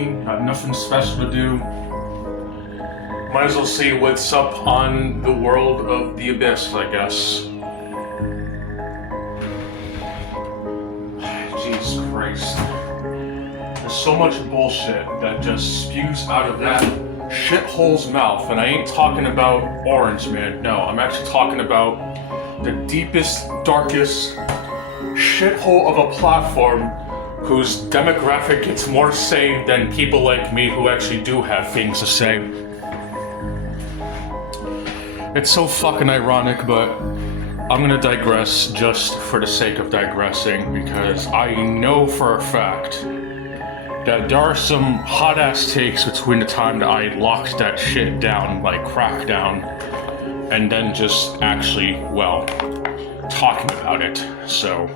quarantine, got nothing special to do. Might as well see what's up on the world of the abyss, I guess. Jesus Christ. There's so much bullshit that just spews out of that shithole's mouth, and I ain't talking about Orange Man, no, I'm actually talking about the deepest, darkest shithole of a platform whose demographic gets more say than people like me who actually do have things to say. It's so fucking ironic, but I'm gonna digress just for the sake of digressing, because I know for a fact that there are some hot-ass takes between the time that I locked that shit down, like Crackdown, and then just actually, well, talking about it. So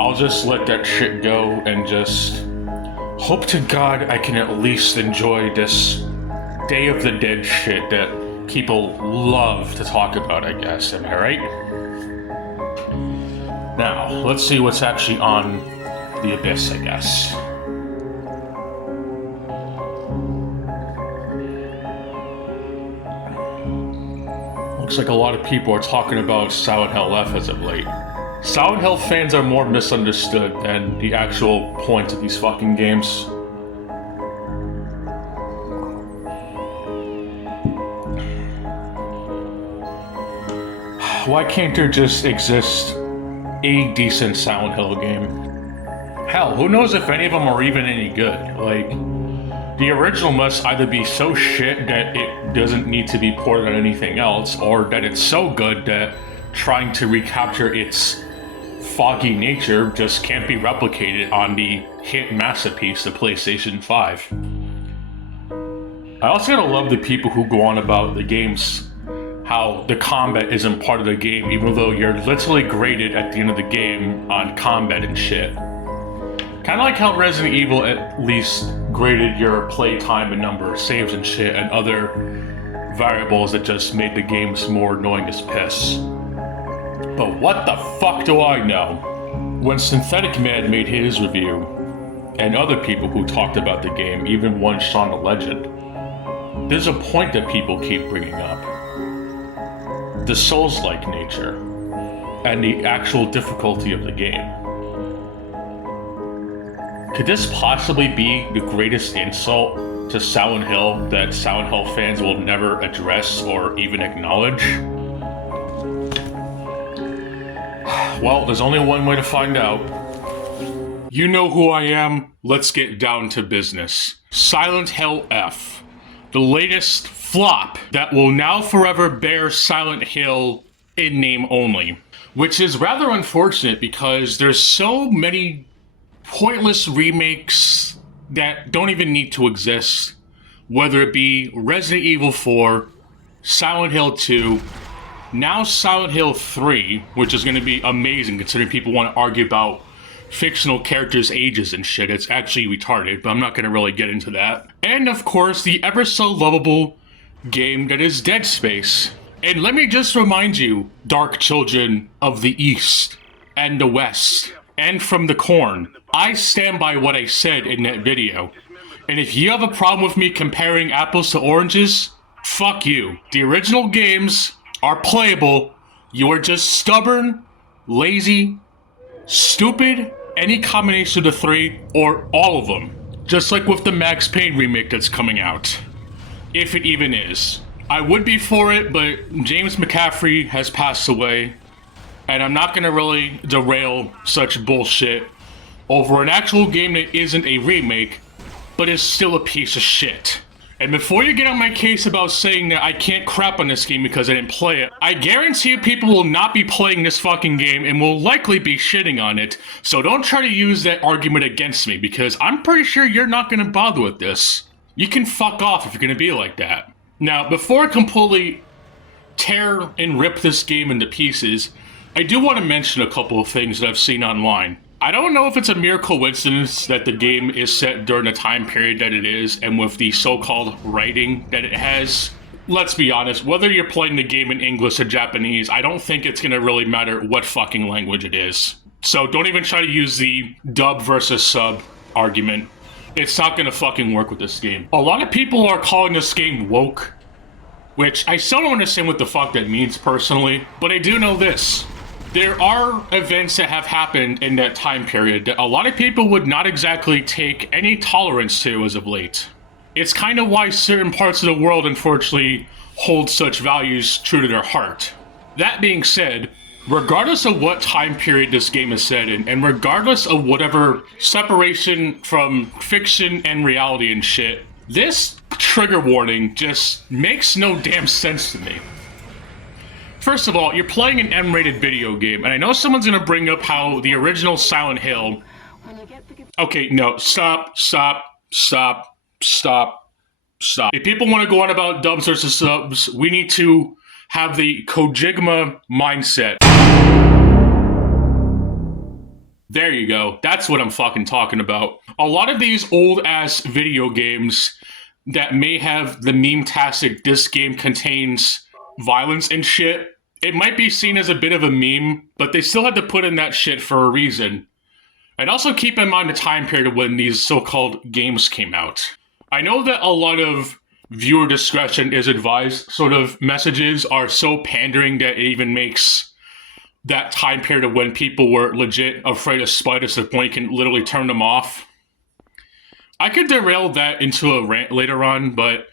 I'll just let that shit go and just hope to God I can at least enjoy this Day of the Dead shit that people love to talk about, I guess. Am I right? Now, let's see what's actually on the Abyss, I guess. Looks like a lot of people are talking about Silent Hill F as of late. Silent Hill fans are more misunderstood than the actual point of these fucking games. Why can't there just exist a decent Silent Hill game? Hell, who knows if any of them are even any good? Like, the original must either be so shit that it doesn't need to be ported on anything else, or that it's so good that trying to recapture its foggy nature just can't be replicated on the hit masterpiece, the PlayStation 5. I also gotta love the people who go on about the games, how the combat isn't part of the game, even though you're literally graded at the end of the game on combat and shit. Kinda like how Resident Evil at least graded your playtime and number of saves and shit, and other variables that just made the games more annoying as piss. But what the fuck do I know? When Synthetic Man made his review, and other people who talked about the game, even one Shaun the Legend, there's a point that people keep bringing up. The Souls-like nature, and the actual difficulty of the game. Could this possibly be the greatest insult to Silent Hill that Silent Hill fans will never address or even acknowledge? Well, there's only one way to find out. You know who I am, let's get down to business. Silent Hill F, the latest flop that will now forever bear Silent Hill in name only. Which is rather unfortunate because there's so many pointless remakes that don't even need to exist, whether it be Resident Evil 4, Silent Hill 2, now Silent Hill 3, which is going to be amazing considering people want to argue about fictional characters' ages and shit. It's actually retarded, but I'm not going to really get into that. And of course, the ever so lovable game that is Dead Space. And let me just remind you, dark children of the East and the West, and from the corn, I stand by what I said in that video. And if you have a problem with me comparing apples to oranges, fuck you. The original games are playable. You are just stubborn, lazy, stupid, any combination of the three, or all of them. Just like with the Max Payne remake that's coming out. If it even is. I would be for it, but James McCaffrey has passed away. And I'm not gonna really derail such bullshit over an actual game that isn't a remake, but is still a piece of shit. And before you get on my case about saying that I can't crap on this game because I didn't play it, I guarantee you people will not be playing this fucking game and will likely be shitting on it. So don't try to use that argument against me because I'm pretty sure you're not gonna bother with this. You can fuck off if you're gonna be like that. Now, before I completely tear and rip this game into pieces, I do want to mention a couple of things that I've seen online. I don't know if it's a mere coincidence that the game is set during the time period that it is, and with the so-called writing that it has. Let's be honest, whether you're playing the game in English or Japanese, I don't think it's gonna really matter what fucking language it is. So don't even try to use the dub versus sub argument. It's not gonna fucking work with this game. A lot of people are calling this game woke, which I still don't understand what the fuck that means personally, but I do know this. There are events that have happened in that time period that a lot of people would not exactly take any tolerance to as of late. It's kind of why certain parts of the world, unfortunately, hold such values true to their heart. That being said, regardless of what time period this game is set in, and regardless of whatever separation from fiction and reality and shit, this trigger warning just makes no damn sense to me. First of all, you're playing an M-rated video game, and I know someone's gonna bring up how the original Silent Hill... Okay, no, stop. If people want to go on about dubs versus subs, we need to have the Kojigma mindset. There you go. That's what I'm fucking talking about. A lot of these old-ass video games that may have the meme-tastic "this game contains violence and shit," it might be seen as a bit of a meme, but they still had to put in that shit for a reason. And also keep in mind the time period when these so-called games came out. I know that a lot of viewer discretion is advised sort of messages are so pandering that it even makes that time period of when people were legit afraid of spiders to the point you can literally turn them off. I could derail that into a rant later on, but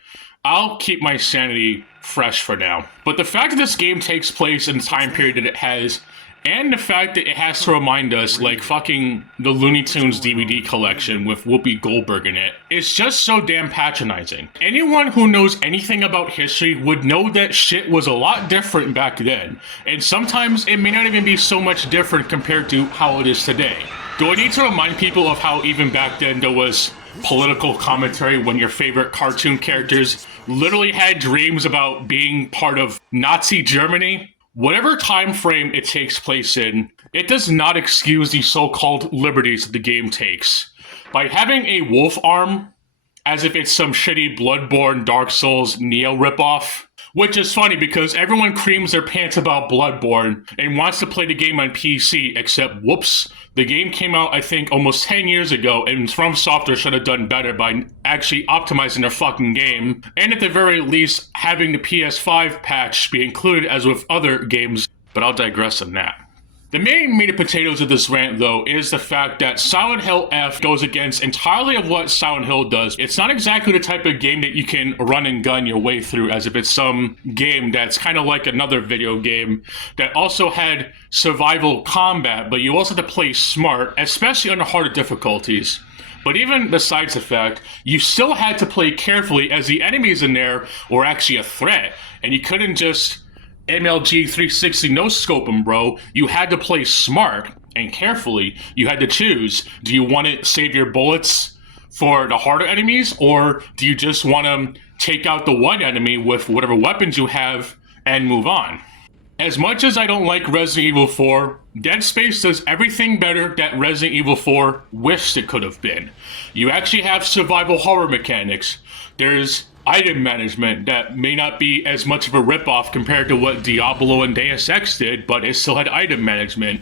I'll keep my sanity fresh for now. But the fact that this game takes place in the time period that it has, and the fact that it has to remind us, like fucking the Looney Tunes DVD collection with Whoopi Goldberg in it, is just so damn patronizing. Anyone who knows anything about history would know that shit was a lot different back then, and sometimes it may not even be so much different compared to how it is today. Do I need to remind people of how even back then there was political commentary when your favorite cartoon characters literally had dreams about being part of Nazi Germany? Whatever time frame it takes place in, it does not excuse the so-called liberties that the game takes. By having a wolf arm, as if it's some shitty Bloodborne, Dark Souls, Neo ripoff, which is funny because everyone creams their pants about Bloodborne and wants to play the game on PC, except whoops, the game came out I think almost 10 years ago and FromSoftware should have done better by actually optimizing their fucking game, and at the very least having the PS5 patch be included as with other games, but I'll digress on that. The main meat and potatoes of this rant, though, is the fact that Silent Hill F goes against entirely of what Silent Hill does. It's not exactly the type of game that you can run and gun your way through as if it's some game that's kind of like another video game that also had survival combat, but you also have to play smart, especially under harder difficulties. But even besides the fact, you still had to play carefully as the enemies in there were actually a threat, and you couldn't just MLG 360 no-scope them, bro. You had to play smart and carefully. You had to choose. Do you want to save your bullets for the harder enemies, or do you just want to take out the one enemy with whatever weapons you have and move on? As much as I don't like Resident Evil 4, Dead Space does everything better that Resident Evil 4 wished it could have been. You actually have survival horror mechanics. There's item management that may not be as much of a ripoff compared to what Diablo and Deus Ex did, but it still had item management.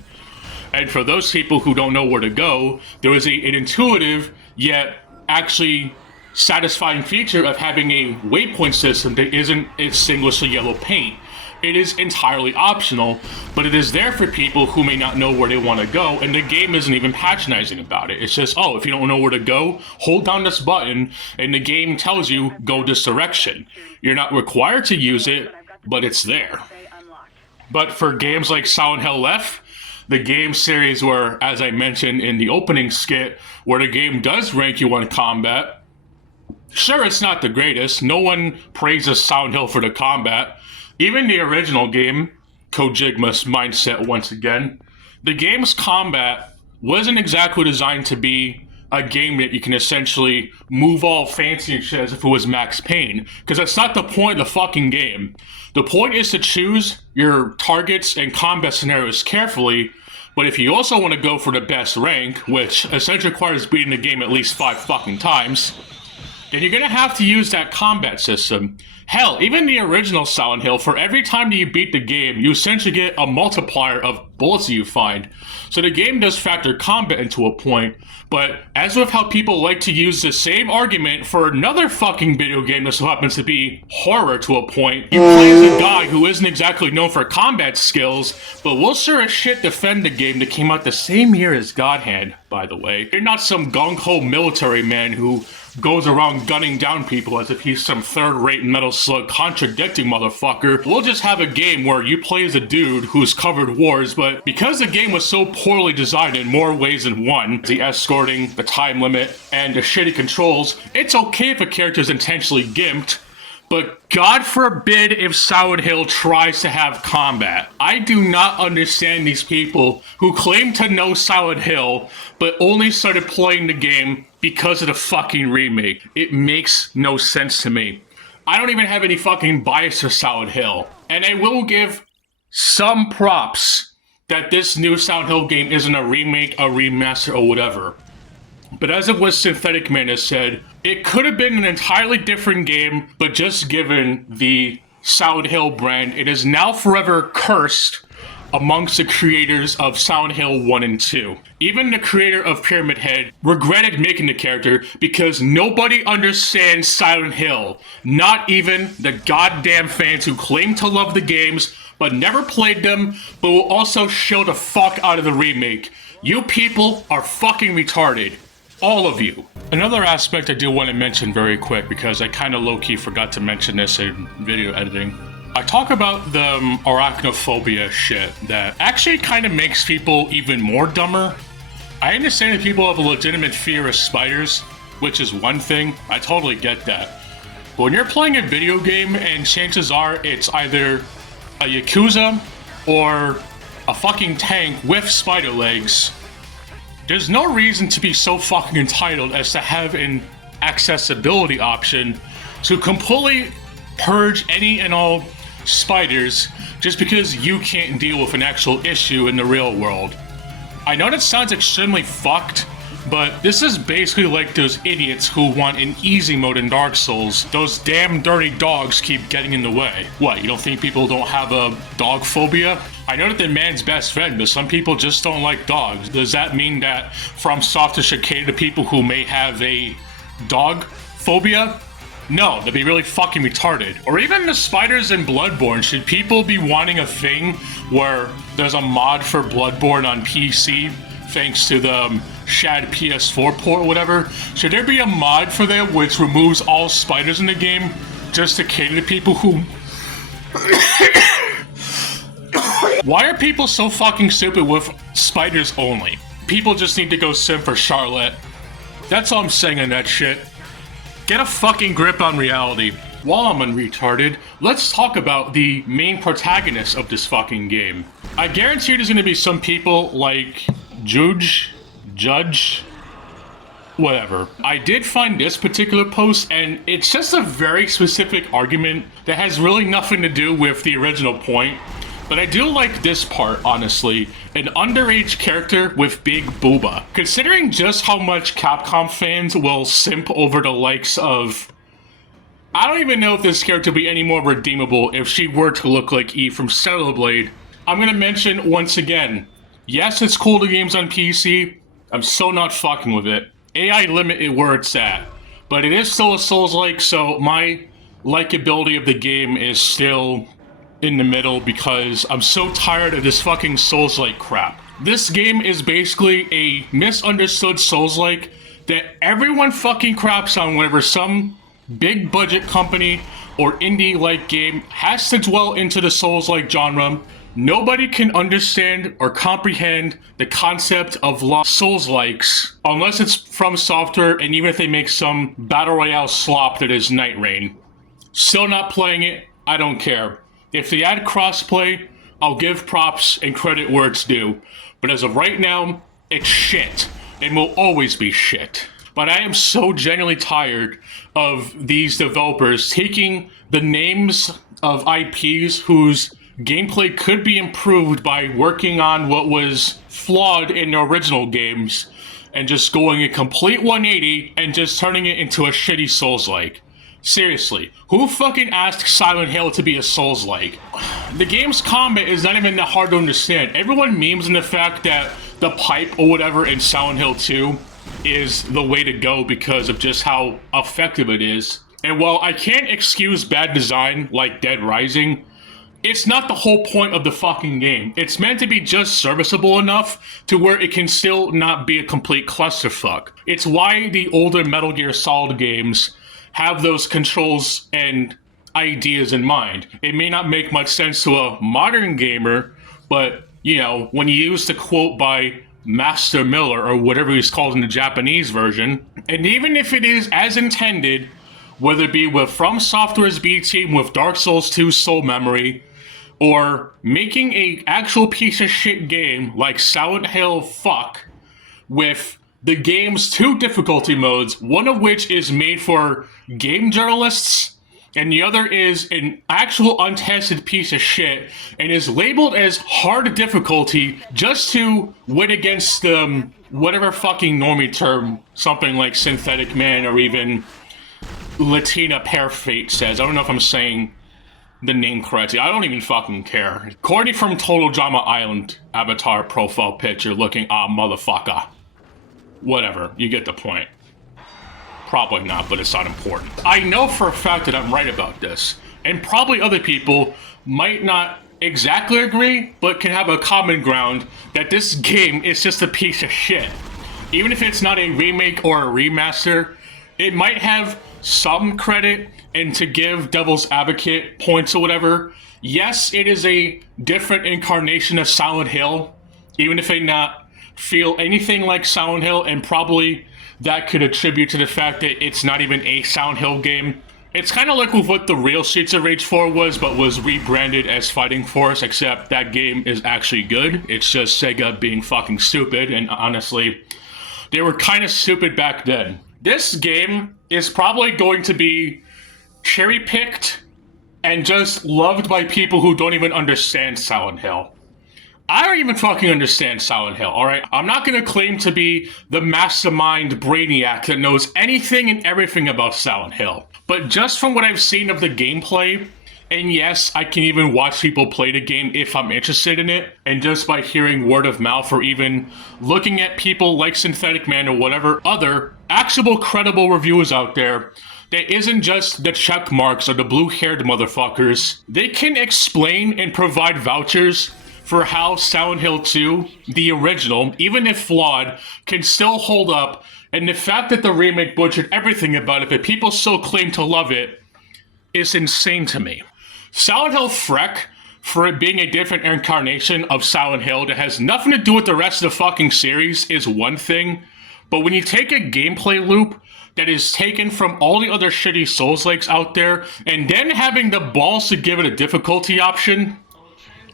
And for those people who don't know where to go, there was an intuitive yet actually satisfying feature of having a waypoint system that isn't extinguished yellow paint. It is entirely optional, but it is there for people who may not know where they want to go, and the game isn't even patronizing about it. It's just, oh, if you don't know where to go, hold down this button, and the game tells you, go this direction. You're not required to use it, but it's there. But for games like Silent Hill F, the game series where, as I mentioned in the opening skit, where the game does rank you on combat, sure, it's not the greatest. No one praises Silent Hill for the combat. Even the original game, Kojigma's mindset once again, the game's combat wasn't exactly designed to be a game that you can essentially move all fancy and shit as if it was Max Payne, because that's not the point of the fucking game. The point is to choose your targets and combat scenarios carefully, but if you also want to go for the best rank, which essentially requires beating the game at least 5 fucking times, then you're gonna have to use that combat system. Hell, even the original Silent Hill, for every time that you beat the game, you essentially get a multiplier of bullets that you find. So the game does factor combat into a point, but as with how people like to use the same argument for another fucking video game that so happens to be horror to a point, you play as a guy who isn't exactly known for combat skills, but will sure as shit defend the game that came out the same year as God Hand, by the way. You're not some gung-ho military man who goes around gunning down people as if he's some third-rate Metal Slug contradicting motherfucker. We'll just have a game where you play as a dude who's covered wars, but because the game was so poorly designed in more ways than one, the escorting, the time limit, and the shitty controls, it's okay if a character is intentionally gimped, but God forbid if Silent Hill tries to have combat. I do not understand these people who claim to know Silent Hill, but only started playing the game because of the fucking remake. It makes no sense to me. I don't even have any fucking bias for Silent Hill. And I will give some props that this new Silent Hill game isn't a remake, a remaster, or whatever. But as it was Synthetic Man has said, it could have been an entirely different game, but just given the Silent Hill brand, it is now forever cursed amongst the creators of Silent Hill 1 and 2. Even the creator of Pyramid Head regretted making the character because nobody understands Silent Hill. Not even the goddamn fans who claim to love the games, but never played them, but will also show the fuck out of the remake. You people are fucking retarded. All of you. Another aspect I do want to mention very quick, because I kind of low-key forgot to mention this in video editing. I talk about the arachnophobia shit that actually kind of makes people even more dumber. I understand that people have a legitimate fear of spiders, which is one thing. I totally get that. But when you're playing a video game and chances are it's either a Yakuza or a fucking tank with spider legs, there's no reason to be so fucking entitled as to have an accessibility option to completely purge any and all spiders just because you can't deal with an actual issue in the real world. I know that sounds extremely fucked, but this is basically like those idiots who want an easy mode in Dark Souls. Those damn dirty dogs keep getting in the way. What, you don't think people don't have a dog phobia? I know that they're man's best friend, but some people just don't like dogs. Does that mean that FromSoft is cater to people who may have a dog phobia? No, they'd be really fucking retarded. Or even the spiders in Bloodborne. Should people be wanting a thing where there's a mod for Bloodborne on PC thanks to the Shad PS4 port or whatever? Should there be a mod for that which removes all spiders in the game just to cater to people who... Why are people so fucking stupid with spiders only? People just need to go sim for Charlotte. That's all I'm saying on that shit. Get a fucking grip on reality. While I'm unretarded, let's talk about the main protagonist of this fucking game. I guarantee there's gonna be some people like Judge, whatever. I did find this particular post, and it's just a very specific argument that has really nothing to do with the original point. But I do like this part, honestly. An underage character with big booba. Considering just how much Capcom fans will simp over the likes of... I don't even know if this character would be any more redeemable if she were to look like Eve from Stellar Blade. I'm gonna mention once again, yes, it's cool the game's on PC. I'm so not fucking with it. AI limited where it's at. But it is still a Souls-like, so my likability of the game is still in the middle because I'm so tired of this fucking Souls-like crap. This game is basically a misunderstood Souls-like that everyone fucking craps on whenever some big budget company or indie-like game has to dwell into the Souls-like genre. Nobody can understand or comprehend the concept of Souls-likes unless it's from software, and even if they make some battle royale slop that is Night Rain. Still not playing it, I don't care. If they add crossplay, I'll give props and credit where it's due. But as of right now, it's shit. And will always be shit. But I am so genuinely tired of these developers taking the names of IPs whose gameplay could be improved by working on what was flawed in the original games and just going a complete 180 and just turning it into a shitty Souls-like. Seriously, who fucking asked Silent Hill to be a Souls-like? The game's combat is not even that hard to understand. Everyone memes in the fact that the pipe or whatever in Silent Hill 2 is the way to go because of just how effective it is. And while I can't excuse bad design like Dead Rising, it's not the whole point of the fucking game. It's meant to be just serviceable enough to where it can still not be a complete clusterfuck. It's why the older Metal Gear Solid games have those controls and ideas in mind. It may not make much sense to a modern gamer, but, you know, when you use the quote by Master Miller, or whatever he's called in the Japanese version, and even if it is as intended, whether it be with From Software's B team with Dark Souls 2 Soul Memory, or making a actual piece of shit game like Silent Hill Fuck, with the game's 2 difficulty modes, one of which is made for game journalists, and the other is an actual untested piece of shit, and is labeled as hard difficulty just to win against whatever fucking normie term, something like Synthetic Man or even Latina Pear Fate says. I don't know if I'm saying the name correctly. I don't even fucking care. Courtney from Total Drama Island avatar profile picture looking, motherfucker. Whatever, you get the point. Probably not, but it's not important. I know for a fact that I'm right about this, and probably other people might not exactly agree, but can have a common ground that this game is just a piece of shit. Even if it's not a remake or a remaster, it might have some credit, and to give Devil's Advocate points or whatever, yes, it is a different incarnation of Silent Hill, even if it not feel anything like Silent Hill, and probably that could attribute to the fact that it's not even a Silent Hill game. It's kind of like with what the real Streets of Rage 4 was, but was rebranded as Fighting Force, except that game is actually good. It's just Sega being fucking stupid, and honestly, they were kind of stupid back then. This game is probably going to be cherry-picked and just loved by people who don't even understand Silent Hill. I don't even fucking understand Silent Hill, alright? I'm not gonna claim to be the mastermind brainiac that knows anything and everything about Silent Hill. But just from what I've seen of the gameplay, and yes, I can even watch people play the game if I'm interested in it, and just by hearing word of mouth or even looking at people like Synthetic Man or whatever other actual credible reviewers out there, that isn't just the check marks or the blue-haired motherfuckers. They can explain and provide vouchers for how Silent Hill 2, the original, even if flawed, can still hold up, and the fact that the remake butchered everything about it, but people still claim to love it, is insane to me. Silent Hill Freck, for it being a different incarnation of Silent Hill that has nothing to do with the rest of the fucking series, is one thing, but when you take a gameplay loop that is taken from all the other shitty Souls-likes out there, and then having the balls to give it a difficulty option,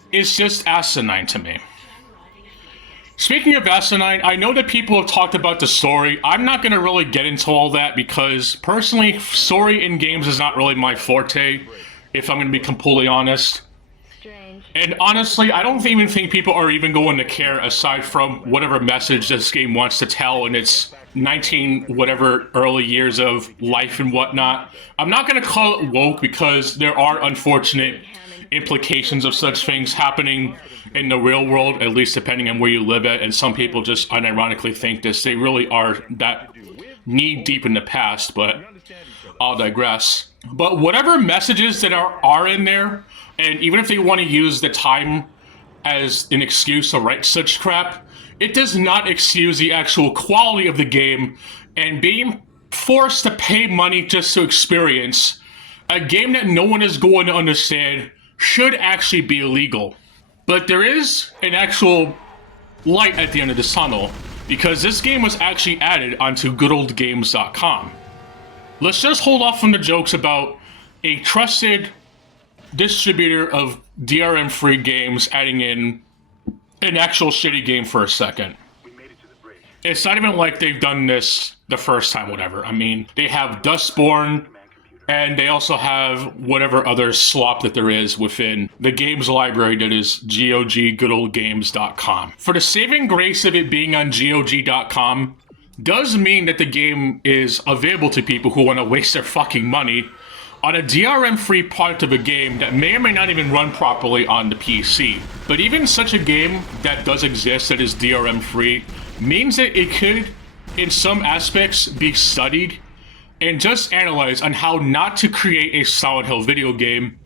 it's just asinine to me. Speaking of asinine, I know that people have talked about the story. I'm not going to really get into all that because, personally, story in games is not really my forte, if I'm going to be completely honest. And honestly, I don't even think people are even going to care aside from whatever message this game wants to tell in its 19 whatever early years of life and whatnot. I'm not going to call it woke because there are unfortunate implications of such things happening in the real world, at least depending on where you live at, and some people just unironically think this. They really are that knee-deep in the past, but I'll digress. But whatever messages that are in there, and even if they want to use the time as an excuse to write such crap, it does not excuse the actual quality of the game and being forced to pay money just to experience a game that no one is going to understand should actually be illegal. But there is an actual light at the end of the tunnel, because this game was actually added onto goodoldgames.com. Let's just hold off from the jokes about a trusted distributor of DRM-free games adding in an actual shitty game for a second. It's not even like they've done this the first time, whatever. I mean, they have Dustborn, and they also have whatever other slop that there is within the games library that is GOG goodoldgames.com. For the saving grace of it being on GOG.com, does mean that the game is available to people who want to waste their fucking money on a DRM-free part of a game that may or may not even run properly on the PC. But even such a game that does exist that is DRM-free means that it could, in some aspects, be studied and just analyzed on how not to create a Silent Hill video game.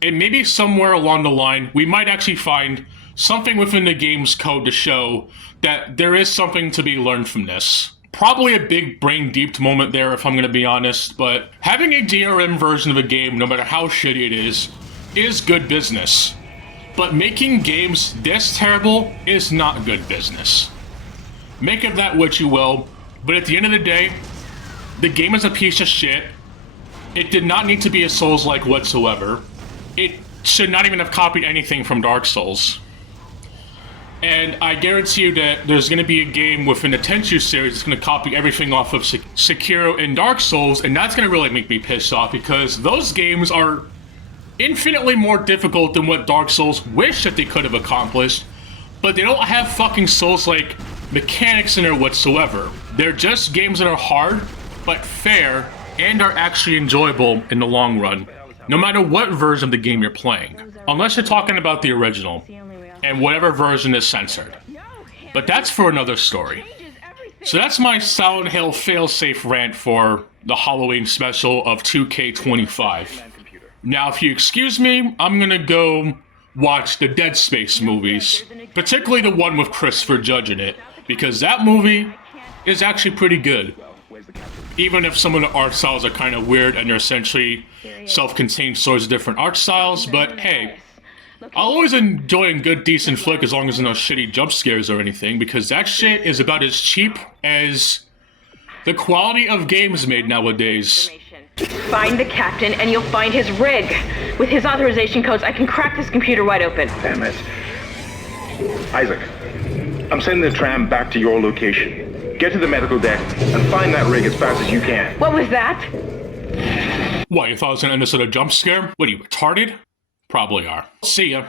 And maybe somewhere along the line, we might actually find something within the game's code to show that there is something to be learned from this. Probably a big brain-deeped moment there, if I'm going to be honest, but having a DRM version of a game, no matter how shitty it is good business. But making games this terrible is not good business. Make of that what you will, but at the end of the day, the game is a piece of shit. It did not need to be a Souls-like whatsoever. It should not even have copied anything from Dark Souls. And I guarantee you that there's going to be a game within the Tenchu series that's going to copy everything off of Sekiro and Dark Souls, and that's going to really make me pissed off because those games are infinitely more difficult than what Dark Souls wish that they could have accomplished, but they don't have fucking Souls-like mechanics in there whatsoever. They're just games that are hard, but fair, and are actually enjoyable in the long run, no matter what version of the game you're playing. Unless you're talking about the original, and whatever version is censored. But that's for another story. So that's my Silent Hill failsafe rant for the Halloween special of 2K25. Now, if you excuse me, I'm gonna go watch the Dead Space movies, particularly the one with Christopher Judge in it, because that movie is actually pretty good. Even if some of the art styles are kind of weird and they're essentially self-contained stories of different art styles, but hey, I'll always enjoy a good, decent flick as long as there's no shitty jump scares or anything, because that shit is about as cheap as the quality of games made nowadays. Find the captain and you'll find his rig. With his authorization codes, I can crack this computer wide open. Damn it. Isaac, I'm sending the tram back to your location. Get to the medical deck and find that rig as fast as you can. What was that? What, you thought I was gonna end this with a jump scare? What, are you retarded? Probably are. See ya.